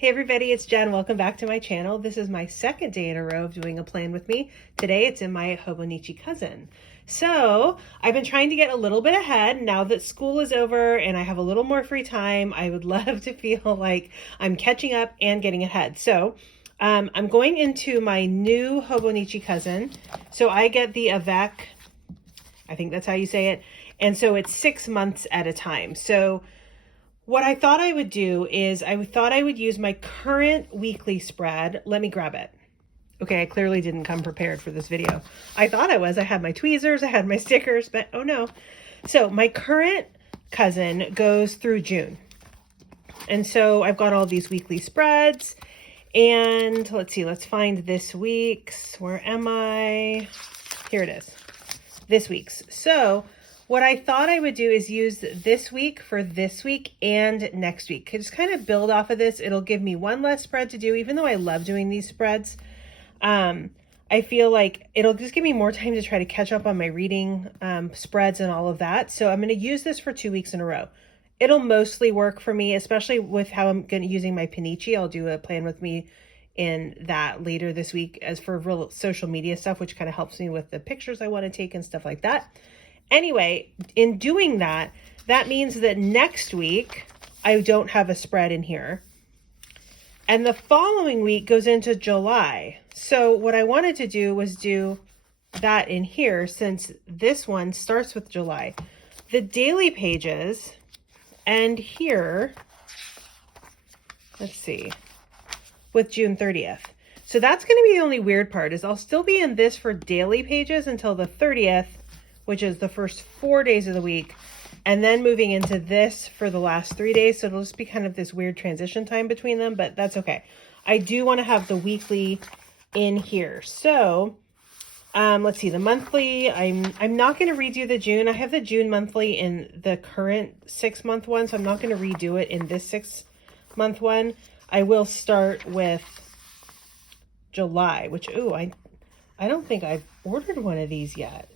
Hey everybody, it's Jen. Welcome back to my channel. This is my second day in a row of doing a plan with me. Today it's in my Hobonichi cousin. So I've been trying to get a little bit ahead now that school is over and I have a little more free time. I would love to feel like I'm catching up and getting ahead. So I'm going into my new Hobonichi cousin. So I get the Avec, I think that's how you say it. And so it's 6 months at a time. So what I thought I would do is I thought I would use my current weekly spread. Let me grab it. Okay, I clearly didn't come prepared for this video. I thought I was. I had my tweezers, I had my stickers, but oh no. So my current cousin goes through June. And so I've got all these weekly spreads. And let's see, let's find this week's. Where am I? Here it is. This week's. So what I thought I would do is use this week for this week and next week. Just kind of build off of this. It'll give me one less spread to do, even though I love doing these spreads. I feel like it'll just give me more time to try to catch up on my reading spreads and all of that. So I'm going to use this for 2 weeks in a row. It'll mostly work for me, especially with how I'm using my Panichi. I'll do a plan with me in that later this week as for real social media stuff, which kind of helps me with the pictures I want to take and stuff like that. Anyway, in doing that, that means that next week I don't have a spread in here. And the following week goes into July. So what I wanted to do was do that in here since this one starts with July. The daily pages end here, let's see, with June 30th. So that's going to be the only weird part is I'll still be in this for daily pages until the 30th, which is the first 4 days of the week, and then moving into this for the last 3 days. So it'll just be kind of this weird transition time between them, but that's okay. I do want to have the weekly in here. So let's see, the monthly, I'm not going to redo the June. I have the June monthly in the current 6 month one, so I'm not going to redo it in this 6 month one. I will start with July, which, ooh, I don't think I've ordered one of these yet.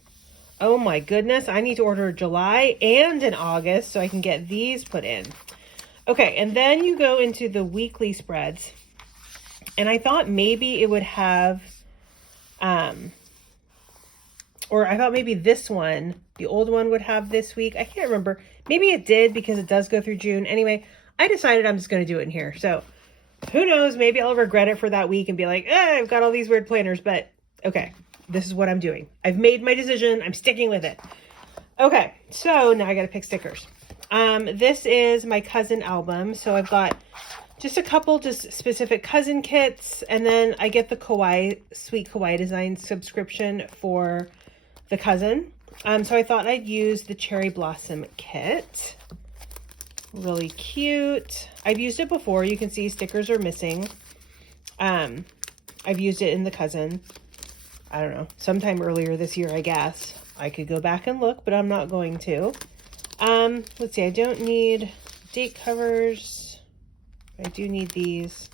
Oh my goodness, I need to order July and in August so I can get these put in. Okay, and then you go into the weekly spreads. And I thought maybe it would have, or I thought maybe this one, the old one would have this week. I can't remember. Maybe it did because it does go through June. Anyway, I decided I'm just going to do it in here. So who knows, maybe I'll regret it for that week and be like, I've got all these weird planners, but okay. This is what I'm doing. I've made my decision. I'm sticking with it. Okay, so now I got to pick stickers. This is my cousin album. So I've got just a couple just specific cousin kits. And then I get the Kawaii, Sweet Kawaii Design subscription for the cousin. So I thought I'd use the Cherry Blossom kit. Really cute. I've used it before. You can see stickers are missing. I've used it in the cousin. I don't know, sometime earlier this year, I guess. I could go back and look, but I'm not going to. Let's see, I don't need date covers. I do need these.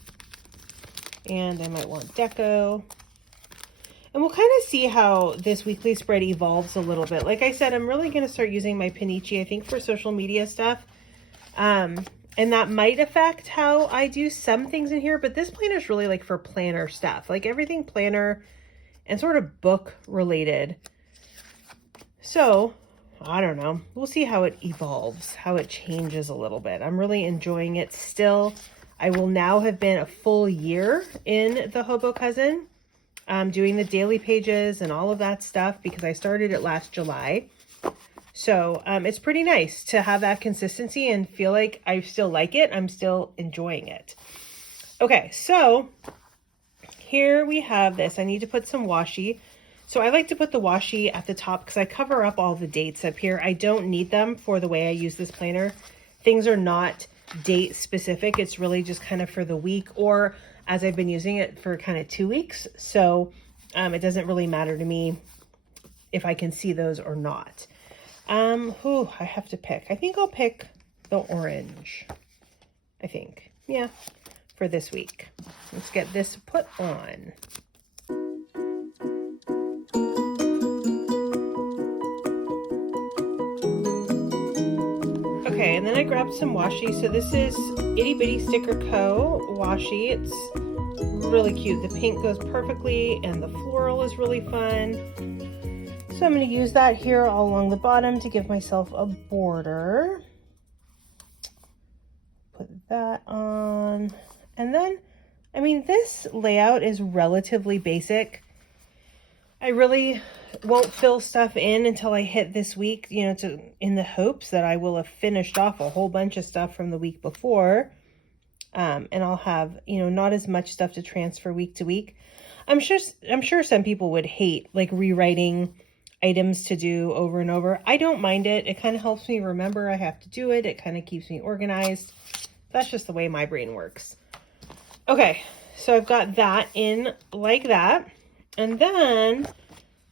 And I might want deco. And we'll kind of see how this weekly spread evolves a little bit. Like I said, I'm really going to start using my Panichi, I think, for social media stuff. And that might affect how I do some things in here, but this planner is really like for planner stuff. Like everything planner and sort of book related. So I don't know. We'll see how it evolves, how it changes a little bit. I'm really enjoying it still. I will now have been a full year in the Hobo Cousin, doing the daily pages and all of that stuff because I started it last July. So it's pretty nice to have that consistency and feel like I still like it. I'm still enjoying it. Okay, so here we have this. I need to put some washi. So I like to put the washi at the top because I cover up all the dates up here. I don't need them for the way I use this planner. Things are not date specific. It's really just kind of for the week or as I've been using it for kind of 2 weeks. So it doesn't really matter to me if I can see those or not. I have to pick. I think I'll pick the orange. I think. Yeah. For this week. Let's get this put on. Okay, and then I grabbed some washi. So this is Itty Bitty Sticker Co. washi. It's really cute. The pink goes perfectly and the floral is really fun. So I'm going to use that here all along the bottom to give myself a border. Put that on. And then, I mean, this layout is relatively basic. I really won't fill stuff in until I hit this week, you know, in the hopes that I will have finished off a whole bunch of stuff from the week before. And I'll have, you know, not as much stuff to transfer week to week. I'm sure some people would hate like rewriting items to do over and over. I don't mind it. It kind of helps me remember I have to do it. It kind of keeps me organized. That's just the way my brain works. Okay, so I've got that in like that. And then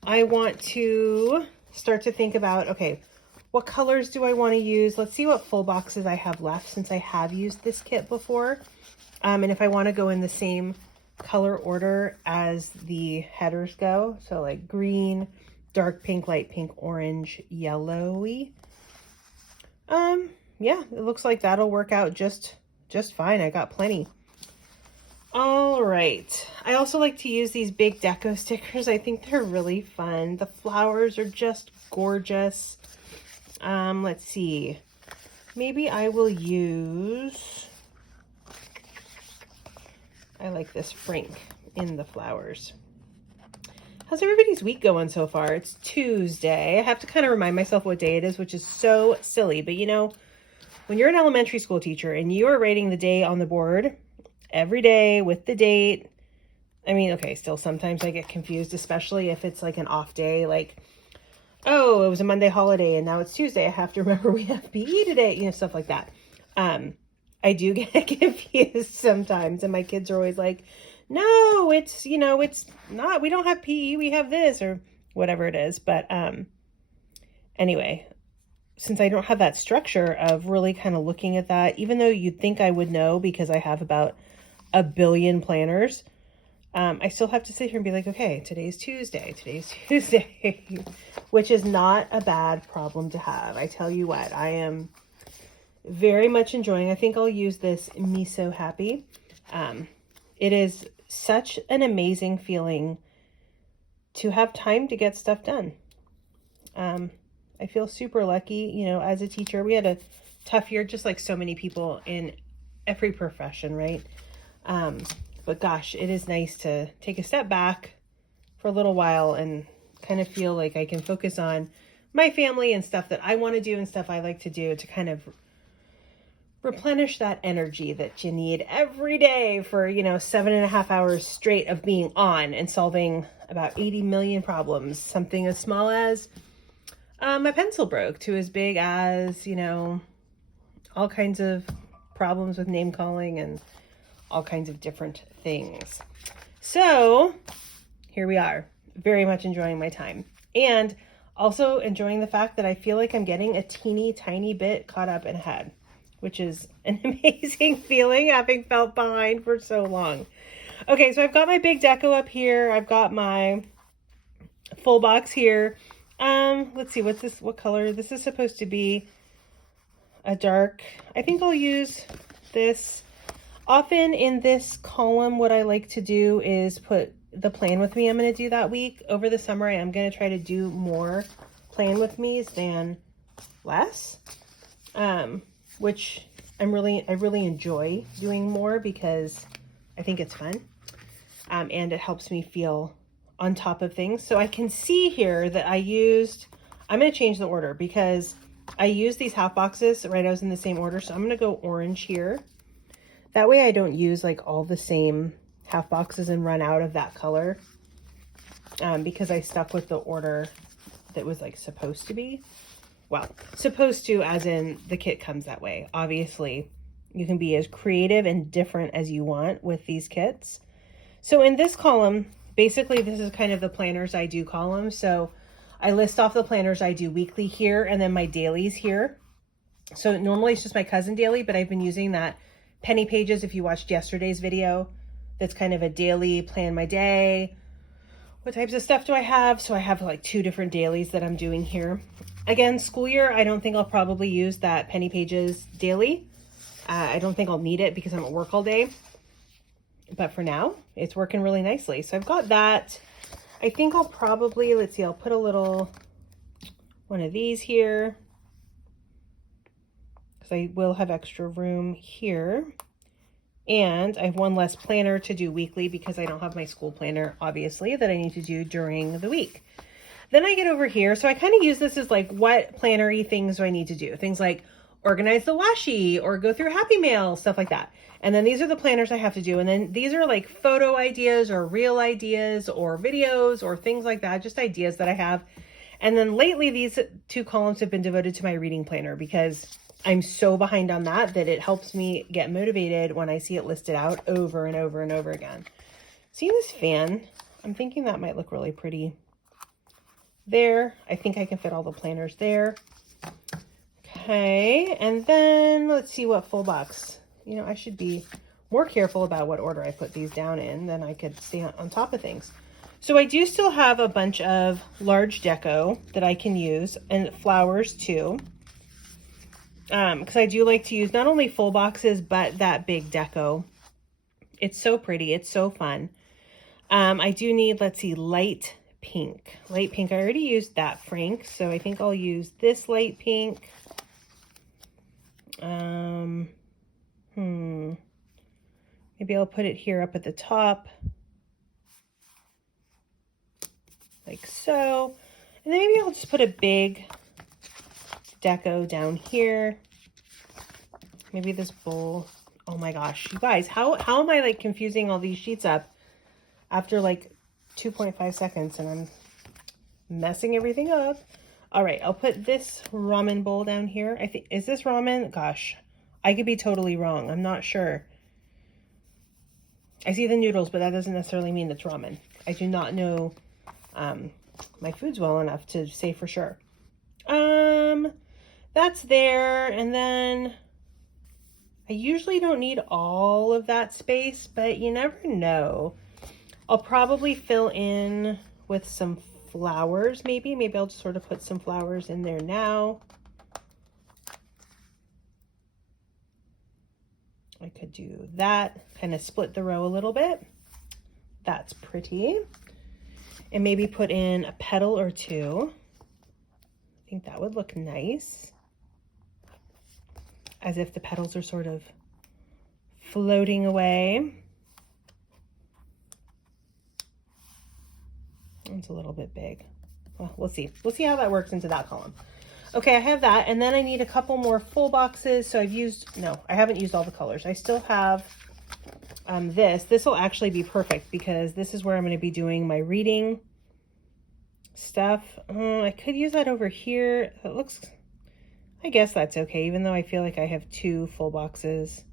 I want to start to think about, okay, what colors do I want to use? Let's see what full boxes I have left since I have used this kit before. And if I want to go in the same color order as the headers go. So like green, dark pink, light pink, orange, yellowy. Yeah, it looks like that'll work out just fine. I got plenty. All right. I also like to use these big deco stickers. I think they're really fun. The flowers are just gorgeous. Let's see. Maybe I will use, I like this frank in the flowers. How's everybody's week going so far? It's Tuesday. I have to kind of remind myself what day it is, which is so silly. But you know, when you're an elementary school teacher and you are writing the day on the board every day with the date, I mean, okay, still sometimes I get confused, especially if it's like an off day, like, oh, it was a Monday holiday and now it's Tuesday. I have to remember we have PE today, you know, stuff like that. I do get confused sometimes, and my kids are always like, no, it's, you know, it's not, we don't have PE, we have this, or whatever it is. But anyway, since I don't have that structure of really kind of looking at that, even though you'd think I would know because I have about a billion planners, I still have to sit here and be like, okay, today's Tuesday, which is not a bad problem to have. I tell you what, I am very much enjoying. I think I'll use this Me So Happy. It is such an amazing feeling to have time to get stuff done. I feel super lucky, you know, as a teacher. We had a tough year, just like so many people in every profession, right? But gosh, it is nice to take a step back for a little while and kind of feel like I can focus on my family and stuff that I want to do and stuff I like to do to kind of replenish that energy that you need every day for, you know, 7.5 hours straight of being on and solving about 80 million problems. Something as small as my pencil broke to as big as, you know, all kinds of problems with name calling and all kinds of different things. So here we are, very much enjoying my time, and also enjoying the fact that I feel like I'm getting a teeny tiny bit caught up and ahead, which is an amazing feeling, having felt behind for so long. Okay, so I've got my big deco up here. I've got my full box here. Let's see, what color? This is supposed to be a dark. I think I'll use this. Often in this column, what I like to do is put the plan with me I'm going to do that week. Over the summer, I am going to try to do more plan with me's than less. Which I really enjoy doing more because I think it's fun. And it helps me feel on top of things. So I can see here that I'm going to change the order because I used these half boxes, right? I was in the same order. So I'm going to go orange here. That way I don't use like all the same half boxes and run out of that color. Because I stuck with the order that was like supposed to be. Well, supposed to, as in the kit comes that way. Obviously, you can be as creative and different as you want with these kits. So in this column, basically this is kind of the planners I do column. So I list off the planners I do weekly here and then my dailies here. So normally it's just my cousin daily, but I've been using that Penny Pages, if you watched yesterday's video, that's kind of a daily plan my day. What types of stuff do I have? So I have like 2 different dailies that I'm doing here. Again, school year, I don't think I'll probably use that penny pages daily. I don't think I'll need it because I'm at work all day. But for now, it's working really nicely. So I've got that. I think I'll probably, let's see, I'll put a little one of these here because I will have extra room here. And I have one less planner to do weekly because I don't have my school planner, obviously, that I need to do during the week. Then I get over here. So I kind of use this as like, what planner-y things do I need to do? Things like organize the washi or go through Happy Mail, stuff like that. And then these are the planners I have to do. And then these are like photo ideas or real ideas or videos or things like that, just ideas that I have. And then lately, these 2 columns have been devoted to my reading planner because I'm so behind on that it helps me get motivated when I see it listed out over and over and over again. See this fan? I'm thinking that might look really pretty there. I think I can fit all the planners there. Okay, and then let's see what full box. You know, I should be more careful about what order I put these down in, then I could stay on top of things. So I do still have a bunch of large deco that I can use, and flowers too. Because I do like to use not only full boxes, but that big deco. It's so pretty. It's so fun. I do need, let's see, light pink. Light pink. I already used that, Frank. So I think I'll use this light pink. Maybe I'll put it here up at the top. Like so. And then maybe I'll just put a big deco down here. Maybe this bowl. Oh my gosh, you guys, how am I like confusing all these sheets up after like 2.5 seconds and I'm messing everything up? All right, I'll put this ramen bowl down here. I think, is this ramen? Gosh, I could be totally wrong. I'm not sure. I see the noodles, but that doesn't necessarily mean it's ramen. I do not know my foods well enough to say for sure. That's there. And then I usually don't need all of that space, but you never know. I'll probably fill in with some flowers, maybe. Maybe I'll just sort of put some flowers in there now. I could do that, kind of split the row a little bit. That's pretty. And maybe put in a petal or two. I think that would look nice. As if the petals are sort of floating away. It's a little bit big. Well, we'll see. We'll see how that works into that column. Okay, I have that. And then I need a couple more full boxes. So I've used, no, I haven't used all the colors. I still have this. This will actually be perfect because this is where I'm going to be doing my reading stuff. I could use that over here. It looks, I guess that's okay, even though I feel like I have 2 full boxes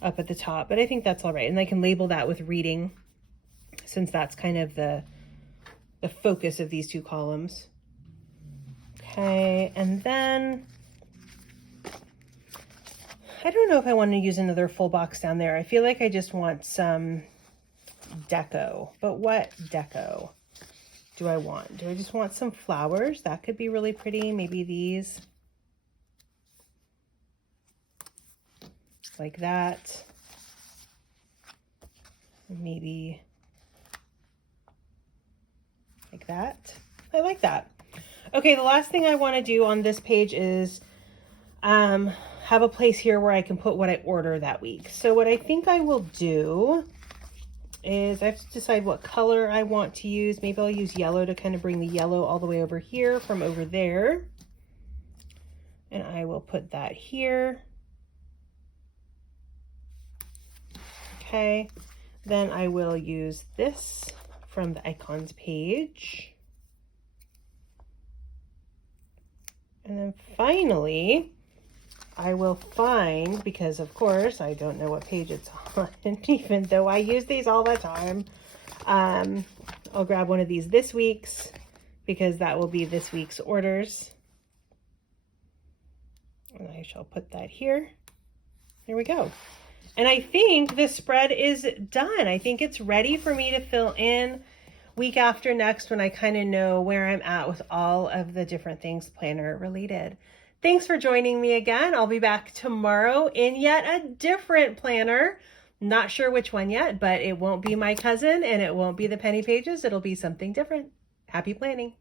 up at the top, but I think that's all right. And I can label that with reading since that's kind of the focus of these 2 columns. Okay, and then I don't know if I want to use another full box down there. I feel like I just want some deco, but what deco do I want? Do I just want some flowers? That could be really pretty. Maybe these. Like that. Maybe like that. I like that. Okay, the last thing I want to do on this page is have a place here where I can put what I order that week. So what I think I will do is I have to decide what color I want to use. Maybe I'll use yellow to kind of bring the yellow all the way over here from over there. And I will put that here. Okay, then I will use this from the icons page. And then finally, I will find, because of course I don't know what page it's on, even though I use these all the time, I'll grab one of these this week's, because that will be this week's orders. And I shall put that here. There we go. And I think this spread is done. I think it's ready for me to fill in week after next when I kind of know where I'm at with all of the different things planner related. Thanks for joining me again. I'll be back tomorrow in yet a different planner. Not sure which one yet, but it won't be my cousin and it won't be the penny pages. It'll be something different. Happy planning.